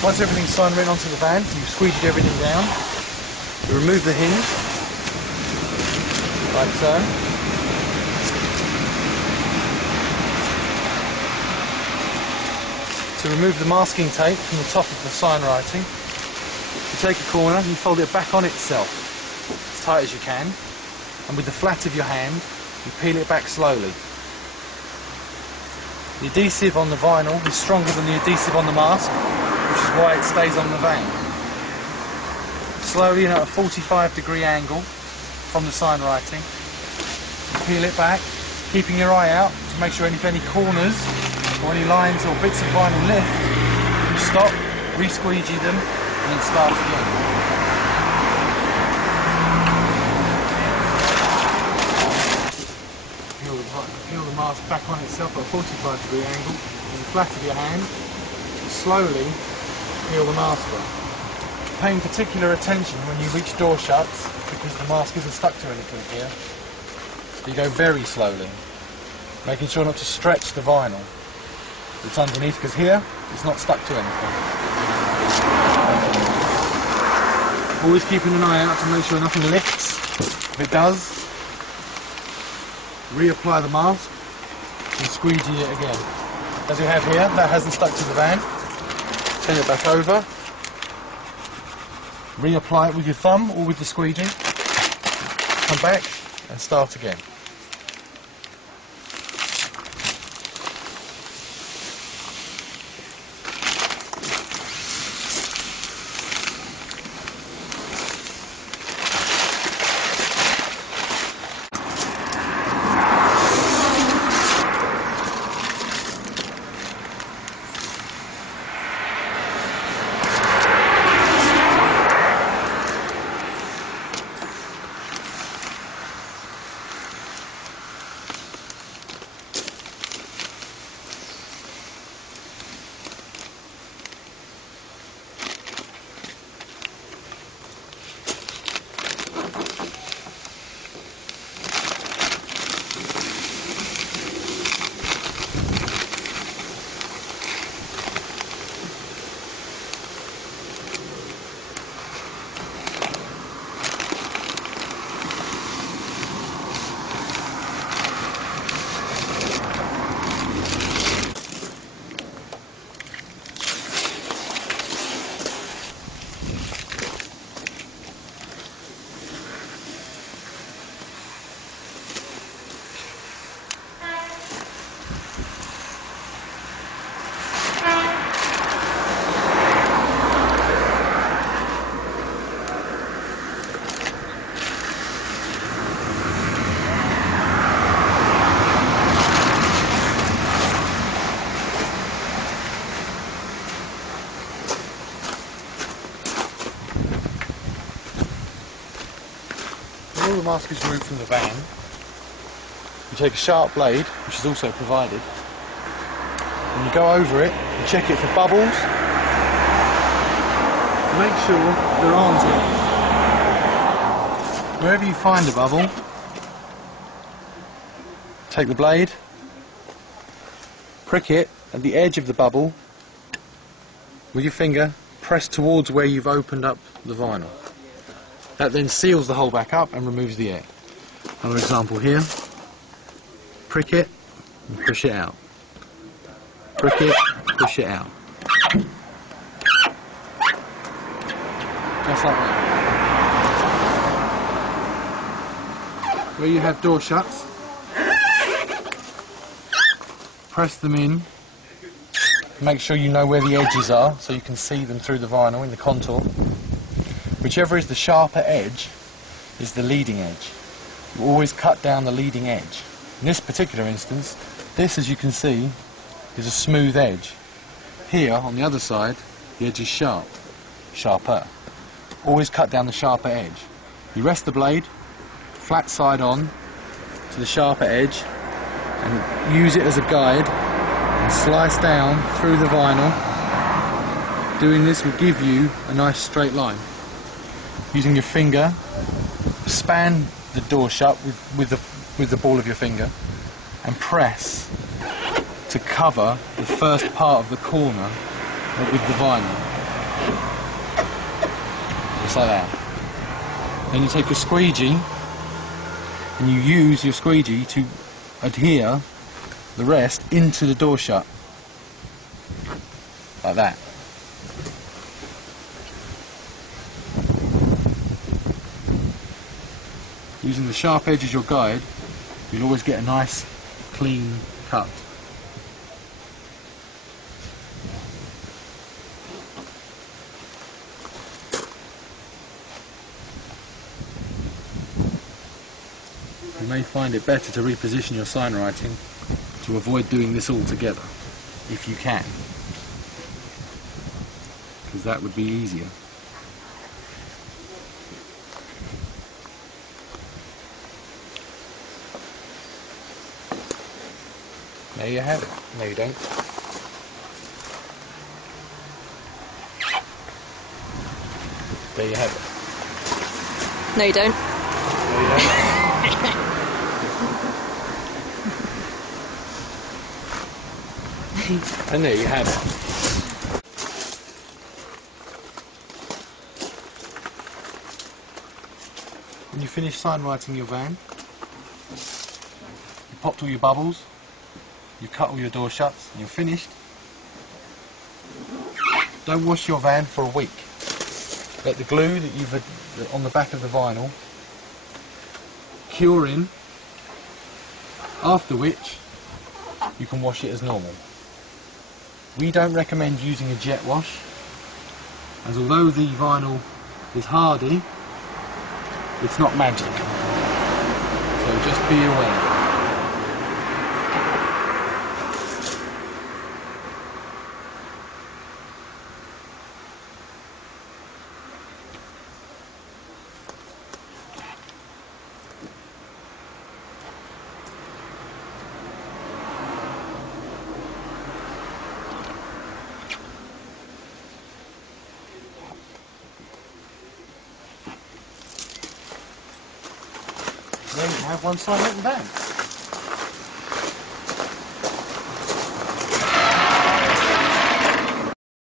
Once everything's signed written onto the van, you've squeegeed everything down. You remove the hinge, like so. To remove the masking tape from the top of the sign writing, you take a corner and you fold it back on itself, as tight as you can, and with the flat of your hand, you peel it back slowly. The adhesive on the vinyl is stronger than the adhesive on the mask, which is why it stays on the van. Slowly and at a 45-degree angle from the sign writing, peel it back, keeping your eye out to make sure if any corners or any lines or bits of vinyl lift, you stop, re-squeegee them, and then start again. Peel the mask back on itself at a 45-degree angle, in the flat of your hand, slowly peel the mask off. Paying particular attention when you reach door shuts, because the mask isn't stuck to anything here. You go very slowly, making sure not to stretch the vinyl that's underneath, because here it's not stuck to anything. Always keeping an eye out to make sure nothing lifts. If it does, reapply the mask and squeegee it again. As you have here, that hasn't stuck to the van. Turn it back over. Reapply it with your thumb or with the squeegee. Come back and start again. All the mask is removed from the van. You take a sharp blade, which is also provided, and you go over it and check it for bubbles. Make sure there aren't any. Wherever you find a bubble, take the blade, prick it at the edge of the bubble with your finger, press towards where you've opened up the vinyl. That then seals the hole back up and removes the air. Another example here. Prick it and push it out. Prick it, push it out. Just like that. Where you have door shuts, press them in. Make sure you know where the edges are so you can see them through the vinyl in the contour. Whichever is the sharper edge is the leading edge. You always cut down the leading edge. In this particular instance, this, as you can see, is a smooth edge. Here, on the other side, the edge is sharp, sharper. Always cut down the sharper edge. You rest the blade, flat side on, to the sharper edge, and use it as a guide, and slice down through the vinyl. Doing this will give you a nice straight line. Using your finger, span the door shut with the ball of your finger and press to cover the first part of the corner with the vinyl. Just like that. Then you take a squeegee and you use your squeegee to adhere the rest into the door shut. Like that. Using the sharp edge as your guide, you'll always get a nice clean cut. You may find it better to reposition your sign writing to avoid doing this all together, if you can, because that would be easier. There you have it. No, you don't. There you have it. No, you don't. No, you don't. And there you have it. When you finish sign writing your van, you popped all your bubbles, you've cut all your door shuts, and you're finished. Don't wash your van for a week. Let the glue that you've on the back of the vinyl cure in, after which you can wash it as normal. We don't recommend using a jet wash, as although the vinyl is hardy, it's not magic. So just be aware. There you have one sign written down.